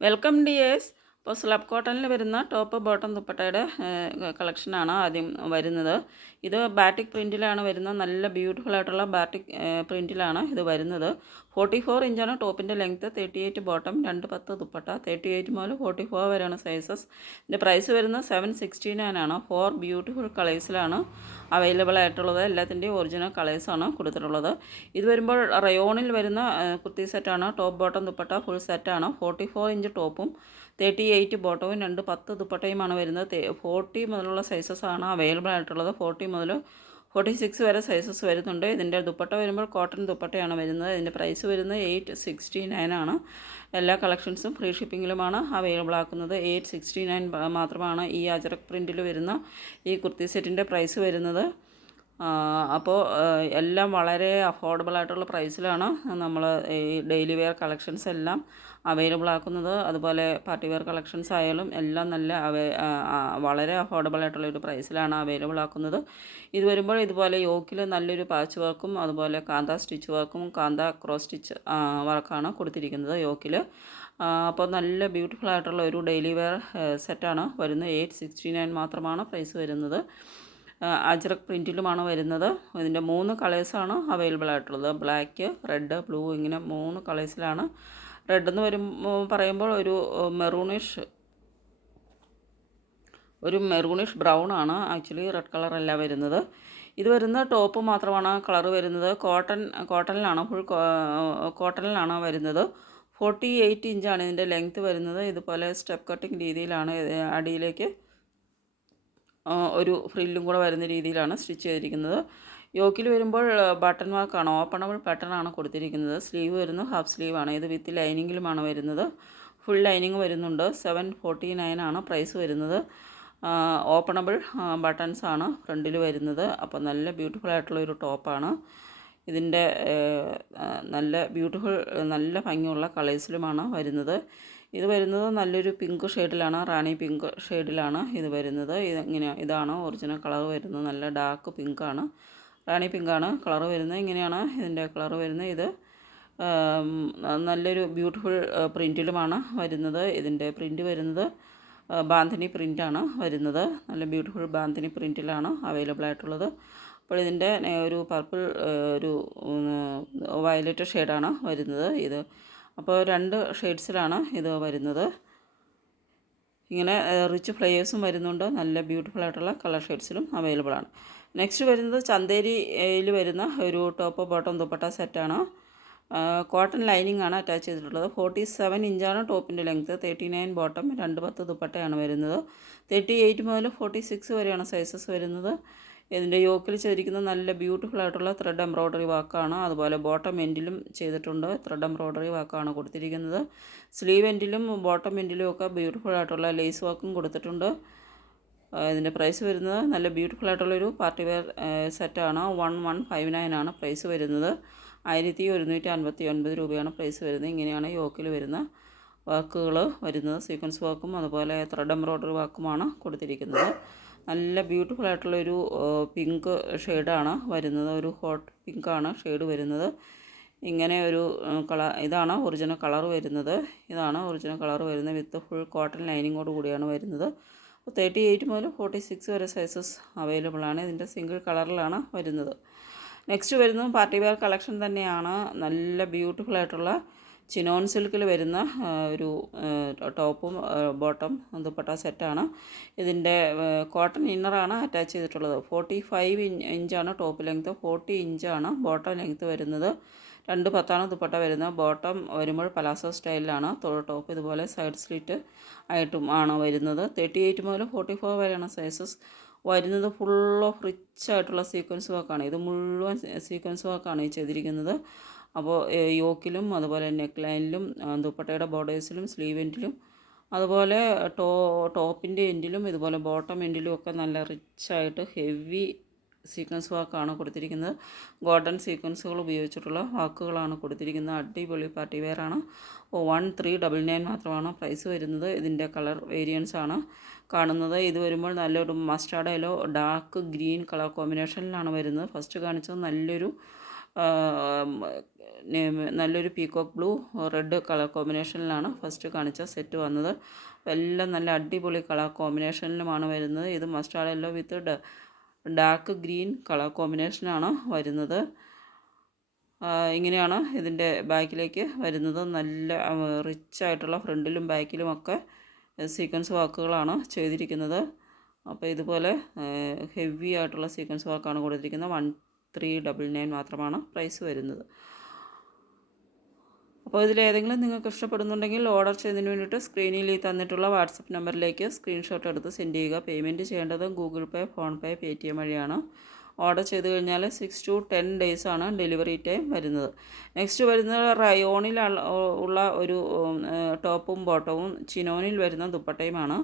Welcome, dears. ഇപ്പോൾ slub കോട്ടണിൽ വരുന്ന ടോപ്പ് ബോട്ടം ദുപ്പട്ടയുടെ കളക്ഷനാണ് ആദ്യം വരുന്നത്. ഇത് ബാറ്റിക് പ്രിന്റിലാണ് വരുന്നത്. നല്ല ബ്യൂട്ടിഫുൾ ആയിട്ടുള്ള ബാറ്റിക് പ്രിന്റിലാണ് ഇത് വരുന്നത്. ഫോർട്ടി ഫോർ ഇഞ്ചാണ് ടോപ്പിന്റെ ലെങ്ത്ത് തേർട്ടി എയ്റ്റ് ബോട്ടം രണ്ട് പത്ത് ദുപ്പട്ട. തേർട്ടി എയ്റ്റ് മുതൽ ഫോർട്ടി ഫോർ വരെയാണ് സൈസസ്. ഇതിന്റെ പ്രൈസ് വരുന്നത് സെവൻ സിക്സ്റ്റി നയൻ ആണ്. ഫോർ ബ്യൂട്ടിഫുൾ കളേഴ്സിലാണ് അവൈലബിൾ ആയിട്ടുള്ളത്. എല്ലാത്തിന്റെയും ഒറിജിനൽ കളേഴ്സാണ് കൊടുത്തിട്ടുള്ളത്. ഇത് വരുമ്പോൾ റയോണിൽ വരുന്ന കുർത്തി സെറ്റാണ്. ടോപ്പ് ബോട്ടം ദുപ്പട്ട ഫുൾ സെറ്റാണ്. ഫോർട്ടി ഫോർ ഇഞ്ച് ടോപ്പും തേർട്ടി എയ്റ്റ് ബോട്ടവും രണ്ട് പത്ത് ദുപ്പട്ടയുമാണ് വരുന്നത്. ഫോർട്ടി മുതലുള്ള സൈസസ് ആണ് അവൈലബിൾ ആയിട്ടുള്ളത്. ഫോർട്ടി മുതൽ ഫോർട്ടി സിക്സ് വരെ സൈസസ് വരുന്നുണ്ട്. ഇതിന്റെ ദുപ്പട്ട വരുമ്പോൾ കോട്ടൺ ദുപ്പട്ടയാണ് വരുന്നത്. ഇതിന്റെ പ്രൈസ് വരുന്നത് എയ്റ്റ് സിക്സ്റ്റി നയൻ ആണ്. എല്ലാ കളക്ഷൻസും ഫ്രീ ഷിപ്പിങ്ങിലുമാണ് അവൈലബിൾ ആക്കുന്നത്. എയ്റ്റ് സിക്സ്റ്റി നയൻ മാത്രമാണ് ഈ അജറക് പ്രിന്റിൽ വരുന്ന ഈ കുർത്തി സെറ്റിന്റെ പ്രൈസ് വരുന്നത്. അപ്പോൾ എല്ലാം വളരെ അഫോർഡബിൾ ആയിട്ടുള്ള പ്രൈസിലാണ് നമ്മൾ ഈ ഡെയിലി വെയർ കളക്ഷൻസ് എല്ലാം അവൈലബിൾ ആക്കുന്നത്. അതുപോലെ പാർട്ടി വെയർ കളക്ഷൻസ് ആയാലും എല്ലാം നല്ല വളരെ അഫോർഡബിൾ ആയിട്ടുള്ള ഒരു പ്രൈസിലാണ് അവൈലബിൾ ആക്കുന്നത്. ഇത് വരുമ്പോൾ ഇതുപോലെ യോക്കിൽ നല്ലൊരു പാച്ച് വർക്കും അതുപോലെ കാന്ത സ്റ്റിച്ച് വർക്കും കാന്ത ക്രോസ് സ്റ്റിച്ച് വർക്കാണ് കൊടുത്തിരിക്കുന്നത് യോക്കിൽ. അപ്പോൾ നല്ല ബ്യൂട്ടിഫുൾ ആയിട്ടുള്ള ഒരു ഡെയിലി വെയർ സെറ്റാണ് വരുന്നത്. എയ്റ്റ് സിക്സ്റ്റി നയൻ മാത്രമാണ് പ്രൈസ് വരുന്നത്. അജ്രക് പ്രിന്റിലുമാണ് വരുന്നത്. ഇതിന്റെ മൂന്ന് കളേഴ്സാണ് അവൈലബിൾ ആയിട്ടുള്ളത്. ബ്ലാക്ക് റെഡ് ബ്ലൂ ഇങ്ങനെ മൂന്ന് കളേഴ്സിലാണ് റെഡ് എന്ന് വരുമ്പോൾ പറയുമ്പോൾ ഒരു മെറൂണിഷ് ഒരു മെറൂണിഷ് ബ്രൗൺ ആണ് ആക്ച്വലി റെഡ് കളർ അല്ല വരുന്നത്. ഇത് വരുന്ന ടോപ്പ് മാത്രമാണ് കളർ വരുന്നത്. കോട്ടൺ കോട്ടണിലാണ് ഫുൾ കോട്ടണിലാണ് വരുന്നത്. ഫോർട്ടി എയ്റ്റ് ഇഞ്ചാണ് ഇതിന്റെ ലെങ്ത്ത് വരുന്നത്. ഇതുപോലെ സ്റ്റെപ്പ് കട്ടിങ് രീതിയിലാണ് അടിയിലേക്ക് ഒരു ഫ്രില്ലും കൂടെ വരുന്ന രീതിയിലാണ് സ്റ്റിച്ച് ചെയ്തിരിക്കുന്നത്. യോക്കിൽ വരുമ്പോൾ ബട്ടൺ വർക്കാണ്. ഓപ്പണബിൾ ബട്ടൺ ആണ് കൊടുത്തിരിക്കുന്നത്. സ്ലീവ് വരുന്നു ഹാഫ് സ്ലീവ് ആണ്. ഇത് വിത്ത് ലൈനിങ്ങിലുമാണ് വരുന്നത്. ഫുൾ ലൈനിങ് വരുന്നുണ്ട്. സെവൻ ഫോർട്ടി നയൻ ആണ് പ്രൈസ് വരുന്നത്. ഓപ്പണബിൾ ബട്ടൺസ് ആണ് ഫ്രണ്ടിൽ വരുന്നത്. അപ്പോൾ നല്ല ബ്യൂട്ടിഫുൾ ആയിട്ടുള്ള ഒരു ടോപ്പാണ് ഇതിന്റെ നല്ല ബ്യൂട്ടിഫുൾ നല്ല ഭംഗിയുള്ള കളേഴ്സിലുമാണ് വരുന്നത്. ഇത് വരുന്നത് നല്ലൊരു പിങ്ക് ഷെയ്ഡിലാണ് റാണി പിങ്ക് ഷെയ്ഡിലാണ് ഇത് വരുന്നത്. ഇതെങ്ങനെയാണ് ഇതാണ് ഒറിജിനൽ കളർ വരുന്നത്. നല്ല ഡാർക്ക് പിങ്കാണ് റാണി പിങ്കാണ്. കളർ വരുന്നത് ഇങ്ങനെയാണ്. ഇതിന്റെ കളർ വരുന്നത് ഇത്. നല്ലൊരു ബ്യൂട്ടിഫുൾ പ്രിന്റിലുമാണ് വരുന്നത്. ഇതിന്റെ പ്രിന്റ് വരുന്നത് ബാന്തിനി പ്രിന്റാണ് വരുന്നത്. നല്ല ബ്യൂട്ടിഫുൾ ബാന്തിനി പ്രിന്റിലാണ് അവൈലബിൾ ആയിട്ടുള്ളത് അപ്പോൾ ഇതിന്റെ ഒരു പർപ്പിൾ ഒരു വയലറ്റ് ഷെയ്ഡാണ് വരുന്നത് ഇത്. അപ്പോൾ രണ്ട് ഷെയ്ഡ്സിലാണ് ഇത് വരുന്നത്. ഇങ്ങനെ റിച്ച് ഫ്ലേയേഴ്സും വരുന്നുണ്ട്. നല്ല ബ്യൂട്ടിഫുൾ ആയിട്ടുള്ള കളർ ഷെയ്ഡ്സിലും അവൈലബിൾ ആണ് നെക്സ്റ്റ് വരുന്നത് ചന്തേരിയിൽ വരുന്ന ഒരു ടോപ്പ് ബോട്ടം ദുപ്പട്ട സെറ്റാണ് കോട്ടൺ ലൈനിങ് ആണ് അറ്റാച്ച് ചെയ്തിട്ടുള്ളത്. ഫോർട്ടി സെവൻ ഇഞ്ചാണ് ടോപ്പിന്റെ ലെങ്ത്ത് തേർട്ടി നയൻ ബോട്ടം രണ്ട് പത്ത് ദുപ്പട്ടയാണ് വരുന്നത്. തേർട്ടി എയ്റ്റ് മുതൽ ഫോർട്ടി സിക്സ് വരെയാണ് സൈസസ് വരുന്നത്. ഇതിന്റെ യോക്കിൽ ചെയ്തിരിക്കുന്ന നല്ല ബ്യൂട്ടിഫുൾ ആയിട്ടുള്ള ത്രെഡ് എംബ്രോയ്ഡറി വാക്കാണ് അതുപോലെ ബോട്ടം എൻഡിലും ചെയ്തിട്ടുണ്ട്. ത്രെഡ് എംബ്രോയ്ഡറി വാക്കാണ് കൊടുത്തിരിക്കുന്നത്. സ്ലീവ് എൻഡിലും ബോട്ടം എൻഡിലും ഒക്കെ ബ്യൂട്ടിഫുൾ ആയിട്ടുള്ള ലേസ് വർക്കും കൊടുത്തിട്ടുണ്ട്. ഇതിന്റെ പ്രൈസ് വരുന്നത് നല്ല ബ്യൂട്ടിഫുൾ ആയിട്ടുള്ളൊരു പാർട്ടി വെയർ സെറ്റാണ്. വൺ വൺ ഫൈവ് നയൻ ആണ് പ്രൈസ് വരുന്നത്. ആയിരത്തി ഒരുന്നൂറ്റി അൻപത്തി ഒൻപത് രൂപയാണ് പ്രൈസ് വരുന്നത്. ഇങ്ങനെയാണ് യോക്കിൽ വരുന്ന വർക്കുകൾ വരുന്നത്. സീക്വൻസ് വർക്കും അതുപോലെ ത്രെഡ് എംബ്രോയ്ഡറി വർക്കുമാണ് കൊടുത്തിരിക്കുന്നത്. നല്ല ബ്യൂട്ടിഫുൾ ആയിട്ടുള്ളൊരു പിങ്ക് ഷെയ്ഡാണ് വരുന്നത്. ഒരു ഹോട്ട് പിങ്കാണ് ഷെയ്ഡ് വരുന്നത്. ഇങ്ങനെ ഒരു കളർ ഇതാണ് ഒറിജിനൽ കളർ വരുന്നത്. ഇതാണ് ഒറിജിനൽ കളർ വരുന്നത്. വിത്ത് ഫുൾ കോട്ടൺ ലൈനിങ്ങോട് കൂടിയാണ് വരുന്നത്. തേർട്ടി എയ്റ്റ് മുതൽ ഫോർട്ടി സിക്സ് വരെ സൈസസ് അവൈലബിൾ ആണ്. ഇതിന്റെ സിംഗിൾ കളറിലാണ് വരുന്നത്. നെക്സ്റ്റ് വരുന്നത് പാർട്ടി വെയർ കളക്ഷൻ തന്നെയാണ്. നല്ല ബ്യൂട്ടിഫുൾ ആയിട്ടുള്ള ചിനോൺ സിൽക്കിൽ വരുന്ന ഒരു ടോപ്പും ബോട്ടം ദുപ്പട്ട സെറ്റാണ് ഇതിന്റെ കോട്ടൺ ഇന്നറാണ് അറ്റാച്ച് ചെയ്തിട്ടുള്ളത്. ഫോർട്ടി ഫൈവ് ഇഞ്ചാണ് ടോപ്പ് ലെങ്ത്ത് ഫോർട്ടി ഇഞ്ചാണ് ബോട്ടം ലെങ്ത്ത് വരുന്നത്. രണ്ട് പത്താണ് ദുപ്പട്ട വരുന്നത്? ബോട്ടം വരുമ്പോൾ പലാസോ സ്റ്റൈലിലാണ്. ടോപ്പ് ഇതുപോലെ സൈഡ് സ്ലിറ്റ് ആയിട്ടും ആണ് വരുന്നത്? തേർട്ടി എയ്റ്റ് മുതൽ ഫോർട്ടി ഫോർ വരെയാണ് സൈസസ്. വരുന്നത് ഫുൾ ഓഫ് റിച്ച് ആയിട്ടുള്ള സീക്വൻസ് വർക്കാണ് ഇത് മുഴുവൻ സീക്വൻസ് വർക്കാണ് ഈ ചെയ്തിരിക്കുന്നത്. അപ്പോൾ യോക്കിലും അതുപോലെ നെക്ക് ലൈനിലും ദുപ്പട്ടയുടെ ബോർഡേഴ്സിലും സ്ലീവ് എൻഡിലും അതുപോലെ ടോ ടോപ്പിന്റെ എൻഡിലും ഇതുപോലെ ബോട്ടം എൻഡിലും ഒക്കെ നല്ല റിച്ചായിട്ട് ഹെവി സീക്വൻസ് വാക്കാണ് കൊടുത്തിരിക്കുന്നത്. ഗോൾഡൻ സീക്വൻസുകൾ ഉപയോഗിച്ചിട്ടുള്ള വാക്കുകളാണ് കൊടുത്തിരിക്കുന്നത്. അടിപൊളി പാർട്ടി വെയറാണ് വൺ ത്രീ ഡബിൾ നയൻ മാത്രമാണ് പ്രൈസ് വരുന്നത്. ഇതിന്റെ കളർ വേരിയൻസ് ആണ് കാണുന്നത്. ഇത് വരുമ്പോൾ നല്ലൊരു mustard yellow dark green colour കോമ്പിനേഷനിലാണ് വരുന്നത്. ഫസ്റ്റ് കാണിച്ചത് നല്ലൊരു നല്ലൊരു പീകോക്ക് ബ്ലൂ റെഡ് കളർ കോമ്പിനേഷനിലാണ് ഫസ്റ്റ് കാണിച്ച സെറ്റ് വന്നത്. എല്ലാം നല്ല അടിപൊളി കളർ കോമ്പിനേഷനിലുമാണ് വരുന്നത്. ഇത് mustard yellow with dark green colour കോമ്പിനേഷനാണ് വരുന്നത്. ഇങ്ങനെയാണ് ഇതിന്റെ ബാക്കിലേക്ക് വരുന്നത്. നല്ല റിച്ച് ആയിട്ടുള്ള ഫ്രണ്ടിലും ബാക്കിലും ഒക്കെ സീക്വൻസ് വർക്കുകളാണ് ചെയ്തിരിക്കുന്നത്. അപ്പോൾ ഇതുപോലെ ഹെവി ആയിട്ടുള്ള സീക്വൻസ് വർക്കാണ് കൊടുത്തിരിക്കുന്നത്. വൺ ത്രീ ഡബിൾ നയൻ മാത്രമാണ് പ്രൈസ് വരുന്നത്. അപ്പോൾ ഇതിലേതെങ്കിലും നിങ്ങൾക്ക് ഇഷ്ടപ്പെടുന്നുണ്ടെങ്കിൽ ഓർഡർ ചെയ്യുന്നതിന് വേണ്ടിയിട്ട് സ്ക്രീനിൽ ഈ തന്നിട്ടുള്ള വാട്സപ്പ് നമ്പറിലേക്ക് സ്ക്രീൻഷോട്ട് എടുത്ത് സെൻഡ് ചെയ്യുക. പേയ്മെന്റ് ചെയ്യേണ്ടത് Google Pay PhonePe Paytm വഴിയാണ്. ഓർഡർ ചെയ്ത് കഴിഞ്ഞാൽ സിക്സ് ടു ടെൻ ഡേയ്സ് ആണ് ഡെലിവറി ടൈം വരുന്നത്. നെക്സ്റ്റ് വരുന്നത് റയോണിൽ ഉള്ള ഒരു ടോപ്പും ബോട്ടവും ചിനോനിൽ വരുന്ന ദുപ്പട്ടയുമാണ്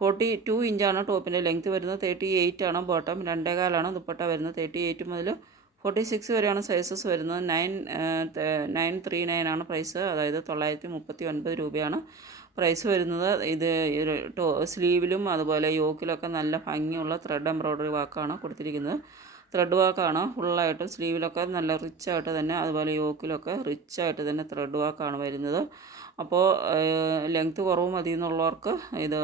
ഫോർട്ടി ടു ഇഞ്ചാണ് ടോപ്പിന്റെ ലെങ്ത് വരുന്നത്. തേർട്ടി എയ്റ്റ് ആണ് ബോട്ടം. രണ്ടേകാലാണ് ദുപ്പട്ട വരുന്നത്. തേർട്ടി എയ്റ്റ് മുതൽ ഫോർട്ടി സിക്സ് വരെയാണ് സൈസസ് വരുന്നത്. നയൻ നയൻ ത്രീ നയൻ ആണ് പ്രൈസ്. അതായത് തൊള്ളായിരത്തി മുപ്പത്തി ഒൻപത് രൂപയാണ് പ്രൈസ് വരുന്നത്. ഇത് സ്ലീവിലും അതുപോലെ യോക്കിലൊക്കെ നല്ല ഭംഗിയുള്ള ത്രെഡ് എംബ്രോയ്ഡറി വർക്കാണ് കൊടുത്തിരിക്കുന്നത്. ത്രെഡ് വർക്കാണ് ഫുള്ളായിട്ടും സ്ലീവിലൊക്കെ നല്ല റിച്ചായിട്ട് തന്നെ അതുപോലെ യോക്കിലൊക്കെ റിച്ചായിട്ട് തന്നെ ത്രെഡ് വർക്കാണ് വരുന്നത്. അപ്പോൾ ലെങ്ത് കുറവ് മതി എന്നുള്ളവർക്ക് ഇത്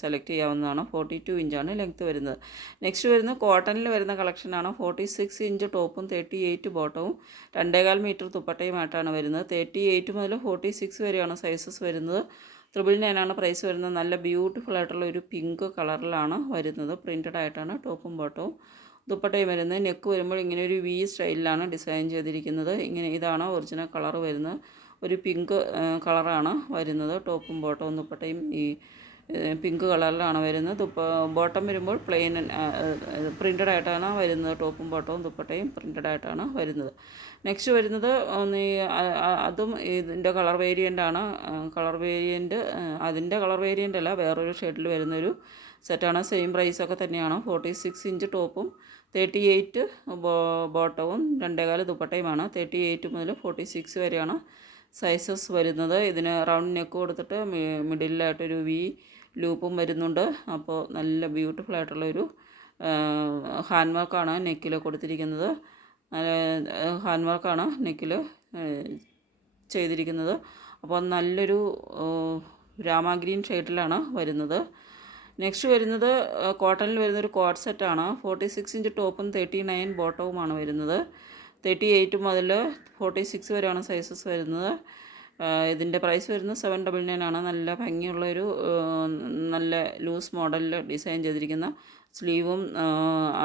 സെലക്ട് ചെയ്യാവുന്നതാണ്. ഫോർട്ടി ടു ഇഞ്ചാണ് ലെങ്ത് വരുന്നത്. നെക്സ്റ്റ് വരുന്നത് കോട്ടണിൽ വരുന്ന കളക്ഷനാണ് ഫോർട്ടി സിക്സ് ഇഞ്ച് ടോപ്പും തേർട്ടി എയ്റ്റ് ബോട്ടവും രണ്ടേകാൽ മീറ്റർ തുപ്പട്ടയുമായിട്ടാണ് വരുന്നത്. തേർട്ടി എയ്റ്റ് മുതൽ ഫോർട്ടി സിക്സ് വരെയാണ് സൈസസ് വരുന്നത്. ത്രിബിൾ നയനാണ് പ്രൈസ് വരുന്നത്. നല്ല ബ്യൂട്ടിഫുൾ ആയിട്ടുള്ള ഒരു പിങ്ക് കളറിലാണ് വരുന്നത്. പ്രിന്റഡ് ആയിട്ടാണ് ടോപ്പും ബോട്ടവും ദുപ്പട്ടയും വരുന്നത്. നെക്ക് വരുമ്പോൾ ഇങ്ങനെ ഒരു വി സ്റ്റൈലിലാണ് ഡിസൈൻ ചെയ്തിരിക്കുന്നത്. ഇങ്ങനെ ഇതാണ് ഒറിജിനൽ കളർ വരുന്നത്. ഒരു പിങ്ക് കളറാണ് വരുന്നത്. ടോപ്പും ബോട്ടവും ദുപ്പട്ടയും ഈ പിങ്ക് കളറിലാണ് വരുന്നത്. ദുപ്പ ബോട്ടം വരുമ്പോൾ പ്ലെയിൻ പ്രിന്റഡ് ആയിട്ടാണ് വരുന്നത്. ടോപ്പും ബോട്ടവും ദുപ്പട്ടയും പ്രിന്റഡ് ആയിട്ടാണ് വരുന്നത്. നെക്സ്റ്റ് വരുന്നത് അതും ഇതിന്റെ കളർ വേരിയന്റ് ആണ്. കളർ വേരിയന്റ് അതിന്റെ കളർ വേരിയന്റ് അല്ല വേറൊരു ഷെയ്ഡിൽ വരുന്നൊരു സെറ്റാണ്. സെയിം പ്രൈസൊക്കെ തന്നെയാണ്. ഫോർട്ടി സിക്സ് ഇഞ്ച് ടോപ്പും തേർട്ടി എയ്റ്റ് ബോട്ടവും രണ്ടേകാൽ ദുപ്പട്ടയുമാണ്. തേർട്ടി എയ്റ്റ് മുതൽ ഫോർട്ടി സിക്സ് വരെയാണ് സൈസസ് വരുന്നത്. ഇതിന് റൗണ്ട് നെക്ക് കൊടുത്തിട്ട് മിഡിലായിട്ടൊരു വി ലൂപ്പും വരുന്നുണ്ട്. അപ്പോൾ നല്ല ബ്യൂട്ടിഫുൾ ആയിട്ടുള്ളൊരു ഹാൻഡ് വർക്കാണ് നെക്കിൽ കൊടുത്തിരിക്കുന്നത്. ഹാൻഡ് വർക്കാണ് നെക്കിൽ ചെയ്തിരിക്കുന്നത്. അപ്പോൾ നല്ലൊരു രാമ ഗ്രീൻ ഷെയ്ഡിലാണ് വരുന്നത്. നെക്സ്റ്റ് വരുന്നത് കോട്ടണിൽ വരുന്നൊരു കോട്ട് സെറ്റാണ് ഫോർട്ടി സിക്സ് ഇഞ്ച് ടോപ്പും തേർട്ടി നയൻ ബോട്ടവുമാണ് വരുന്നത്. തേർട്ടി എയ്റ്റ് മുതൽ ഫോർട്ടി സിക്സ് വരെയാണ് സൈസസ് വരുന്നത്. ഇതിന്റെ പ്രൈസ് വരുന്നത് സെവൻ ഡബിൾ നയൻ ആണ്. നല്ല ഭംഗിയുള്ളൊരു നല്ല ലൂസ് മോഡലിൽ ഡിസൈൻ ചെയ്തിരിക്കുന്ന സ്ലീവും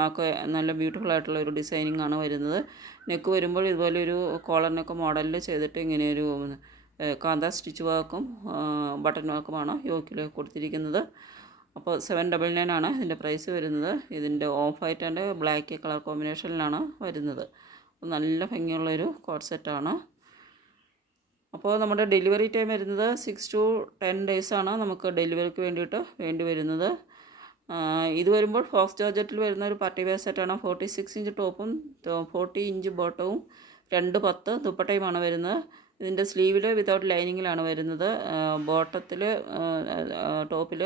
ഒക്കെ നല്ല ബ്യൂട്ടിഫുൾ ആയിട്ടുള്ള ഒരു ഡിസൈനിങ് ആണ് വരുന്നത്. നെക്ക് വരുമ്പോൾ ഇതുപോലെ ഒരു കോളർ നെക്ക് മോഡലിൽ ചെയ്തിട്ട് ഇങ്ങനെയൊരു കാന്ത സ്റ്റിച്ച് വർക്കും ബട്ടൺ വർക്കുമാണ് യോക്കിൽ കൊടുത്തിരിക്കുന്നത്. അപ്പോൾ സെവൻ ഡബിൾ നയൻ ആണ് ഇതിന്റെ പ്രൈസ് വരുന്നത്. ഇതിന്റെ off white and black colour കോമ്പിനേഷനിലാണ് വരുന്നത്. നല്ല ഭംഗിയുള്ളൊരു കോട്ട് സെറ്റാണ്. അപ്പോൾ നമ്മുടെ ഡെലിവറി ടൈം വരുന്നത് സിക്സ് ടു ടെൻ ഡേയ്സാണ് നമുക്ക് ഡെലിവറിക്ക് വേണ്ടിയിട്ട് വേണ്ടി വരുന്നത്. ഇത് വരുമ്പോൾ ഫോക്സ് ജോർജറ്റിൽ വരുന്ന ഒരു പാർട്ടി വെയർ സെറ്റാണ്. ഫോർട്ടി സിക്സ് ഇഞ്ച് ടോപ്പും ഫോർട്ടി ഇഞ്ച് ബോട്ടവും രണ്ട് പത്ത് ദുപ്പട്ടയുമാണ് വരുന്നത്. ഇതിന്റെ സ്ലീവിൽ വിതൗട്ട് ലൈനിങ്ങിലാണ് വരുന്നത്. ബോട്ടത്തിൽ ടോപ്പിൽ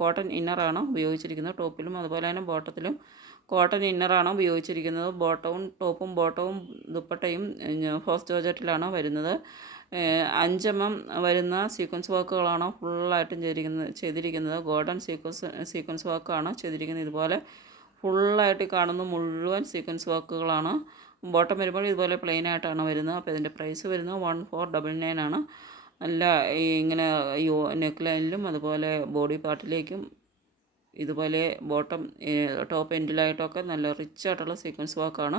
കോട്ടൺ ഇന്നറാണ് ഉപയോഗിച്ചിരിക്കുന്നത് ടോപ്പിലും. അതുപോലെ തന്നെ ബോട്ടത്തിലും കോട്ടൺ ഇന്നറാണ് ഉപയോഗിച്ചിരിക്കുന്നത്. ബോട്ടവും ടോപ്പും ബോട്ടവും ദുപ്പട്ടയും ഫോസ് ജോർജറ്റിലാണ് വരുന്നത്. അഞ്ചെണ്ണം വരുന്ന സീക്വൻസ് വർക്കുകളാണ് ഫുള്ളായിട്ടും ചെയ്തിരിക്കുന്നത് ചെയ്തിരിക്കുന്നത്. ഗോൾഡൻ സീക്വൻസ് സീക്വൻസ് വർക്കാണ് ചെയ്തിരിക്കുന്നത്. ഇതുപോലെ ഫുള്ളായിട്ട് കാണുന്ന മുഴുവൻ സീക്വൻസ് വർക്കുകളാണ് ബോട്ടം വരുമ്പോൾ ഇതുപോലെ പ്ലെയിൻ ആയിട്ടാണ് വരുന്നത്. അപ്പോൾ ഇതിന്റെ പ്രൈസ് വരുന്നത് വൺ ഫോർ ഡബിൾ നയൻ ആണ്. നല്ല ഇങ്ങനെ നെക്ക് ലൈനിലും അതുപോലെ ബോഡി പാർട്ടിലേക്കും ഇതുപോലെ ബോട്ടം ടോപ്പ് എൻഡിലായിട്ടൊക്കെ നല്ല റിച്ച് ആയിട്ടുള്ള സീക്വൻസ് വർക്കാണ്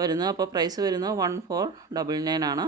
വരുന്നത്. അപ്പോൾ പ്രൈസ് വരുന്നത് വൺ ഫോർ ഡബിൾ നയൻ ആണ്.